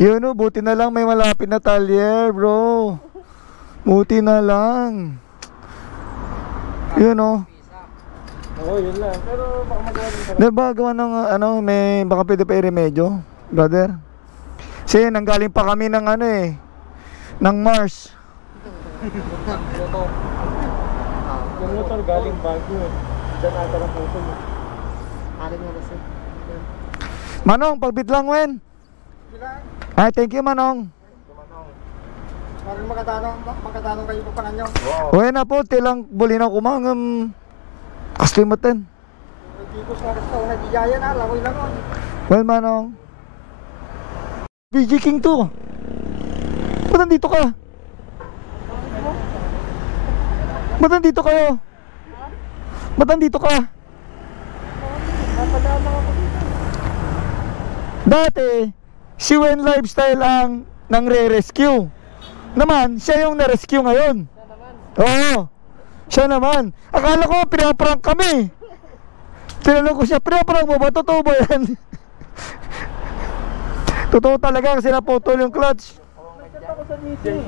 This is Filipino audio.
Yun o, buti na lang may malapit na talyer, bro. Buti na lang. Yun o. Oo, yun lang. Pero baka magawa din pala. Diba gawa ng ano, may baka pwede pa i-remedyo, brother? Kasi nanggaling pa kami ng ano eh, ng Mars. Yung motor galing Baguio. Diyan ata ng puso mo. Aling nga kasi. Manong, pagbit lang, Wen. Bilang. Ay, thank you, Manong. Parang magkatanong kayo pa kanyo. Wen na po, tilang bulinaw kumangam. Kastimutin. Hindi ko sa restaw nagiyaya na, langoy lang on. Well, Manong. BG King to. Ba't nandito ka? Ba't nandito kayo? Ba't nandito ka? Napadama ako dito. Dati, si Wen Lifestyle ang nang re-rescue. Naman, siya yung na-rescue ngayon. Oo. Siya naman. Akala ko pinaprank kami. Tinanong ko siya, pinaprank mo ba? Totoo ba yan? Totoo talaga kasi naputol yung clutch. Nagkat ako sa dito eh.